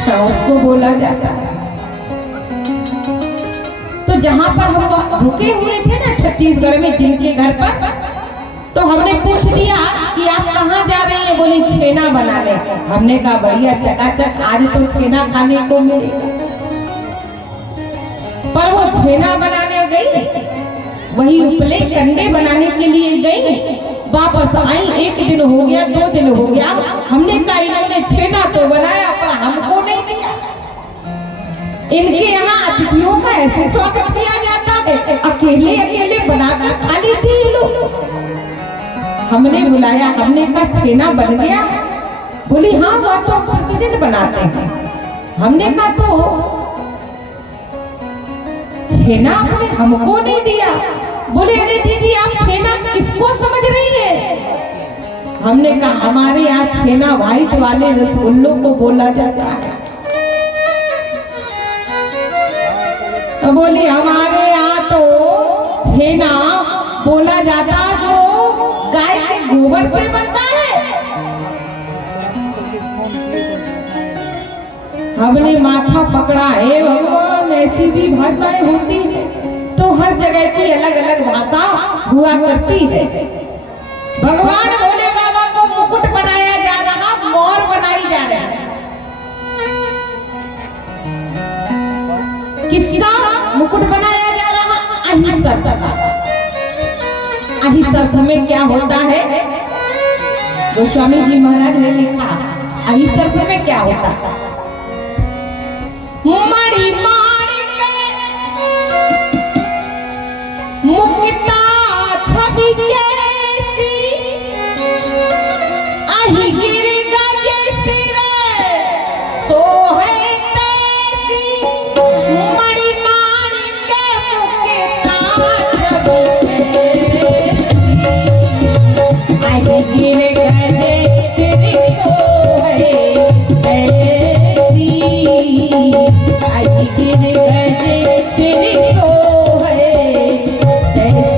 तो उसको बोला जाता है। तो जहाँ पर हम रुके हुए थे ना छत्तीसगढ़ में, जिनके घर पर, तो हमने पूछ दिया कि आप कहाँ जा रहे हैं? बोले छेना बनाने। हमने कहा बढ़िया, चकाचक, आज तो छेना खाने को मिलेगा। पर वो छेना बनाने गई, वही उपले कंडे बनाने के लिए गई, वापस आई। 1 दिन हो गया, 2 दिन हो गया, हमने कहा इन्होंने छेना तो बनाया पर हमको नहीं दिया। इनके यहाँ अतिथियों का ऐसे स्वागत किया जाता है, अकेले अकेले बनाकर खा लेती है लोग। हमने बुलाया, हमने कहा छेना बन गया? बोली हाँ, वो तो प्रतिदिन बनाते हैं। हमने कहा तो छेना आपने हमको नहीं दिया। बोले अरे दीदी, आप छेना किसको समझ रही है? हमने कहा हमारे यहाँ छेना व्हाइट वाले रसगुल्लों को बोला जाता है। तो बोली हमारे यहाँ तो छेना बोला जाता जो गाय के गोबर से बनता है। हमने माथा पकड़ा है, भगवान ऐसी भी भाषाएं होती है, तो हर जगह की अलग अलग भाषा हुआ करती है। भगवान भोले बाबा को मुकुट बनाया जा रहा, मोर बनाई जा रहा है। किसका मुकुट बनाया जा रहा? अहि सर्प का। अहि सर्प में क्या होता है? गोस्वामी जी महाराज ने लिखा अहि सर्प में क्या होता है? मणि माणिक मुक्ता छवि कैसी, अहि गिर गज सिर सोहे कैसी। मणि माणिक मुक्ता छवि कैसी, अहि गिर गज सिर सोहे कैसी। अहि गिर गज सिर सोहे कैसी।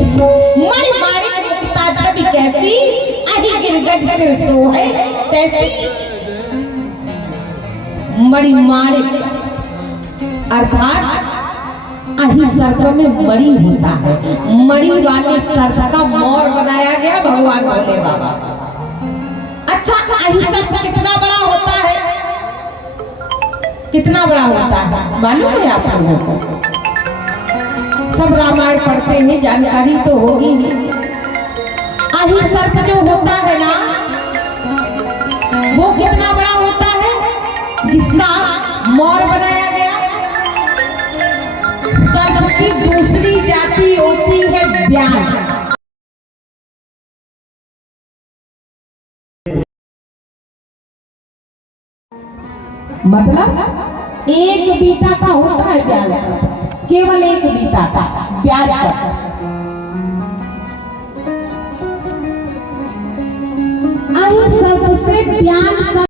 मणि माणिक मुक्ता छवि कैसी, अहि गिर गज सिर सोहे कैसी। मणि माणिक अर्थात अहि सर्प में मणि होता है। मणि वाले सर्प का मोर बनाया गया भगवान भोले बाबा। अच्छा, अहि सर्प कितना बड़ा होता है? कितना बड़ा होता है मालूम है आप लोगों को? सब रामायण पढ़ते हैं, जानकारी तो होगी ही। अहि सर्प जो होता है ना, वो कितना बड़ा होता है? जिसका मोर बनाया गया। सर्प की दूसरी जाति होती है व्याघ्र। मतलब एक बीटा का होता है व्याघ्र, केवल एक बीटा का व्याघ्र। अहि सर्प से व्याघ्र